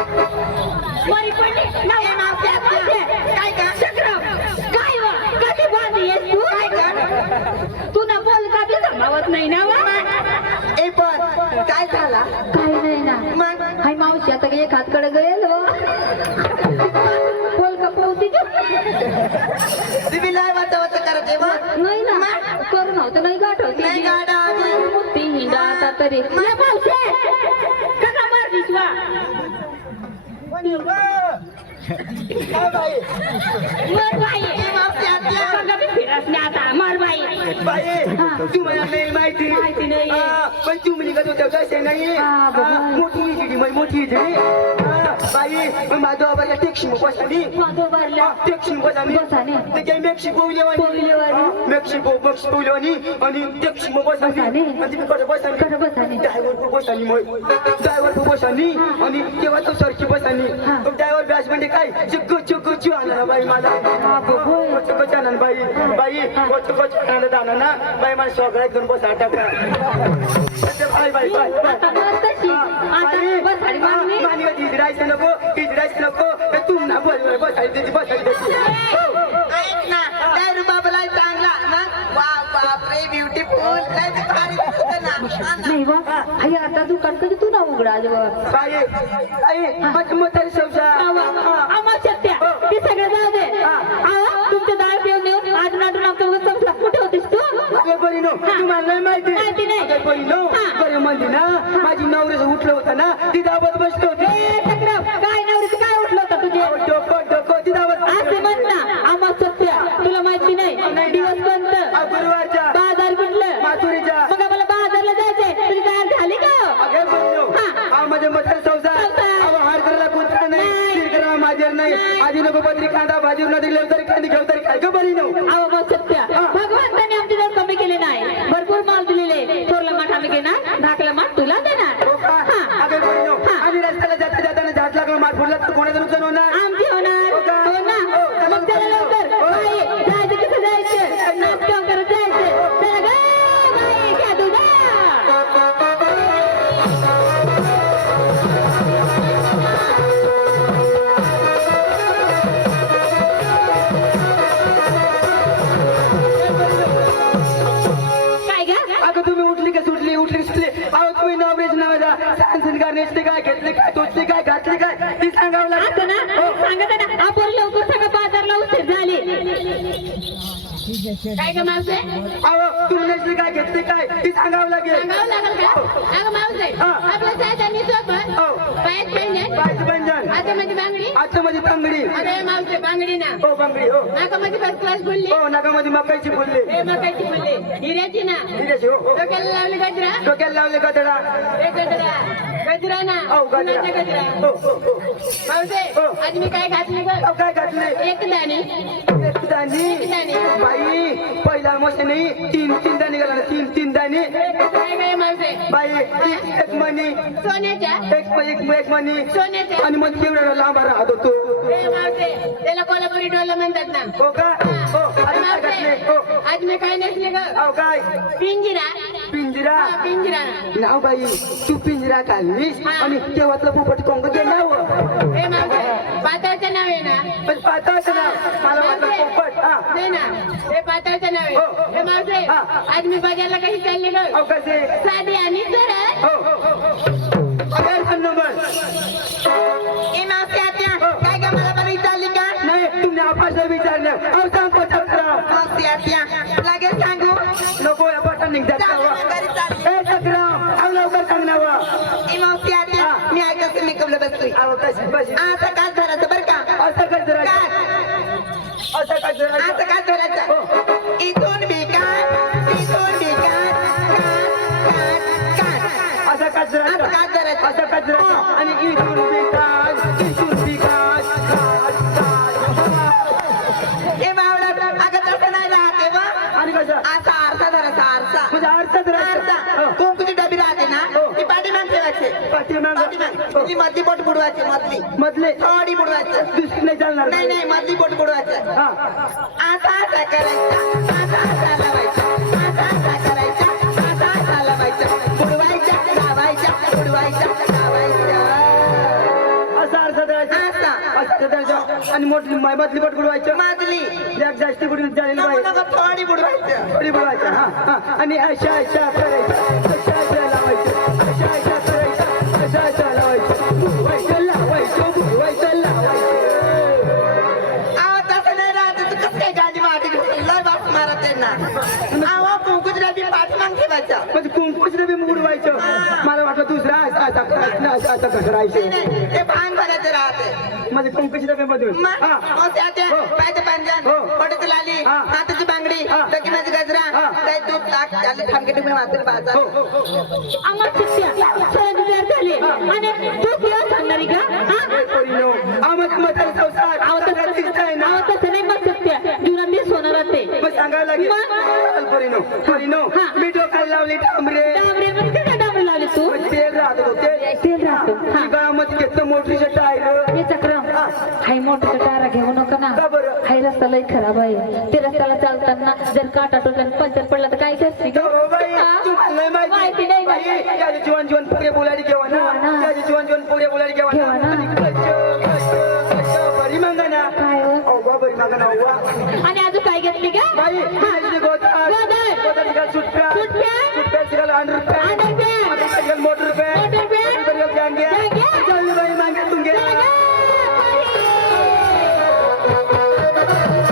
मरी पडली नाही मावशी काय का चक्र काय व कधी बांधली आहेस तू काय कर तू ना बोल का बी जमावत नाही ना वा ए पण काय झाला काय नाही ना मग हाय मावशी आता एक हातकडे गेलो बोल का पोहती तुम्ही नाही वाचा करत मग नाही ना करू नव्हतं नाही गाठ होती नाही गाडा आम्ही मोठी हिंडा आता तरी मावशी कसा मार दिसवा काय बाई मर बाई मावशी आत्या सगळं मी फिरसले आता मर बाई बाई तुम्हाला नाही माहिती माहिती नाही. पण तुम्ही निघत होत्या कसे नाही मोठी इजिडी मोठी इजिडी बाई माझं आवाज टॅक्सी बसली मागं भरल्या टॅक्सी बसली बसाने. ते काही मेक्सिको पोविलेवानी. मेक्सिको आणि टॅक्सी बसली बसाने. आणि तुम्ही कडे कडे बसाने. ड्रायव्हर बसली मग ड्रायव्हर बसली आणि तेव्हा तो सरची बसली ड्रायव्हर बॅस म्हणजे काय चुक आणा बाई मला चुक आणा बाई चुक आणा दाना ना बाई मला सगळ्या एकदम बसा टाका बाई बाई बाई आता बस तशी आता बस आणि मग मी मानी इजरायचं नको तू ना बसायची ऐक ना काय रुबाबला चांगला ना बापरे ब्युटिफुल नाही वा आई आता दुकान कधी तू ना उघडा म्हातारी संसार आम्हा सत्या ते सगळं जाऊ दे तुमच्या दाळ पिऊन येऊन आज नाटून आपल्याला संपला कुठे होतीस तू बरी नो तुम्हाला नाही माहिती माहिती नाही. बरी नो बरी म्हणली ना माझी नवऱ्याचं उठलं होतं ना ती दाबत बसली होती काय नवरीचं काय उठलं होतं तुझे डोकं ती दाबत असे म्हण ना आम्हा सत्या तुला माहिती नाही दिवस कोणत गुरुवारच्या बाजार कुठलं माथुरीच्या मग आम्हाला बाजारला जायचंय तुझी तयार झाली का माझे म्हातारी संसार हार करायला कुत्रा नाही तीर करायला माझ्या नाही आधी नको पत्री कांदा भाजी नदी लेव तरी कांदी घेऊ तरी काय ग बरी नो अहो सत्या भगवंताने आमचे दर कमी केले नाही भरपूर माल दिलेले थोरला माठ आम्ही घेणार धाकला माठ तुला देणार आम्ही रस्त्याला जाताना झाट लागला माठ फोडला तर कोणाचं नुकसान होणार आमची होणार हो ना मग चला लवकर बाई जायचं कसं जायचं नाटक करत जायचं चला ग बाई घ्या तुझा तुम्ही उठली का सुटली अहो तुम्ही नवरेच नावाचा संस्कार नेसले काय घेतले काय तोचले काय घातले काय ती सांगावं लागतं ना सांगत ना आपण लवकर सगळं बाजारला उशीर झाली काय ग मावसे अहो तुम्ही नेसले काय घेतले काय ती सांगावं लागेल सांगावं लागेल का अगं मावसे आपल्या सायदांनी सोबत पायात पैंजण हातामध्ये बांगडी आतामध्ये बांगडी अरे मावसे बांगडी ना हो बांगडी हो नाकामध्ये फर्स्ट क्लास बोलली हो नाकामध्ये मकाईची बोलले हे मकाईची बोलली हिऱ्याची ना हिऱ्याची हो डोक्याला लावली गजरा डोक्याला लावले गजरा हे गजरा ना हो गजरा कुणाचा गजरा हो मावसे आज मी काय घातली ग काय घातले एक दाणी बाई पहिला मस्त नाही तीन दाणे गेला ना तीन दाणे काय मावसे बाई एक मणी सोन्याच्या एक मणी सोन्याच्या आणि मग केवढा लांब राहत होतो हे मावसे त्याला कोल्हापुरी डोला म्हणतात ना हो का हो आणि काय घातले हो आज मी काय नेसले ग अहो काय पिंजिरा पिंजरा नाव बाई तू पिंजरा घाललीस आणि तेव्हातलं पोपट कोंबडीचं नाव हे मावसे पाताळचं नाव आहे ना पण पाहताच ना मला वाटलं पोपट नाही ना हे पाताळचं नाव आहे हे मावसे आज मी बाजारला कशी चालली ग अहो कसे साधी आणि सरळ हो नंबर हे मावसे आत्या काय ग मला बरी चालली का नाही तुम्ही आपण विचारलं अहो सांग पटकन करा मावसे आत्या लगेच सांगू नको या पटकन निघतात ए सक्राम अहो लवकर सांग ना हे मावसे आत्या मी ऐकत मी कबलं बसतोय अहो कशी आता काय धरायचं बरं का असं काय जरा असं काय जरा आता काय धरायचं इथून बेकार असं काय जरा असं काय जरा आणि इथून विकास हे बावडा अगं तसं नाही राहते व आणि कसं असा आरसा धरायचा आरसा म्हणजे अर्थात आरसा कुंकूची डबी राहते ना ती पाठीमाग ठेवायची पाठीमाग ती मधली बोट बुडवायची मधले थोडी बुडवायचं दुसरी नाही चालणार नाही मधली बोट बुडवायचं हा असा करायचा असा लावायचा असा करायचा असा लावायचा बुडवायचा लावायचा आणि मोठी मधली बोट बुडवायचं माजली एक जास्ती बुडून झालेली नको बाई नको थोडी बुडवायचं थोडी बुडवायचं हा आणि अशा अशा करायचं अशा लावायचं अशा करायचं अशा लावायचं बुडवायचं लावायचं बुडवायचं लावायचं आवा तसं नाही राहत तू कसं काय गाडी मागे घेऊन लय बास मारत त्यांना आवा कुंकुजला बी पाठीमाग ठेवायचा म्हणजे कुंकुचं बी बुडवायचं मला वाटलं दुसरा असा करायचं असं कसं राहायचं नाही ते भांग भरायचं राहते म्हणजे कुंकुच्या डब्यामधून मग त्याचे पायचं पंजन हो. पोटाचं लाली हा. हाताची बांगडी हा. डोक्यामध्ये गजरा हा. काय दूध ताक त्याला थांबके तुम्ही मात्र बाजार आम्हाला शिट्ट्या सगळं तयार झाली आणि तू किंवा सांगणारी का आम्हाला म्हातारा संसार आवतच दिसताय ना तसं नाही मग सत्या जीवनात मी सोनार ते मग सांगायला लागेल परिणो हा. मी डोक्याला लावली डांबरे डांबरे मध्ये काय डांबरे लावले तू तेल राहत होते तेल राहतो हा गावामध्ये घेतलं मोठीच्या टायर हे चक्रम हाय मोठं टारा घेऊ नका ना का बरं? हाय रस्ता लय खराब आहे ते रस्त्याला चालताना जर काटा टोटल पंचर पडला तर काय करते ग? हो बाई, हा? तुम्हाला नाही माहिती नाही बाई, का? त्याचे जीवन पुरे बोलायला घेवा ना घेवा ना. त्याचे जीवन पुरे बोलायला घेवा घेवा ना. आणि बरी मागा ना काय हो? अव्वा बरी मागा ना अव्वा आणि अजून काय घेतली का बाई गोदार गोदार. गोदार सुट्ट्या सुट्ट्या? सुट्ट्या 100 रुपये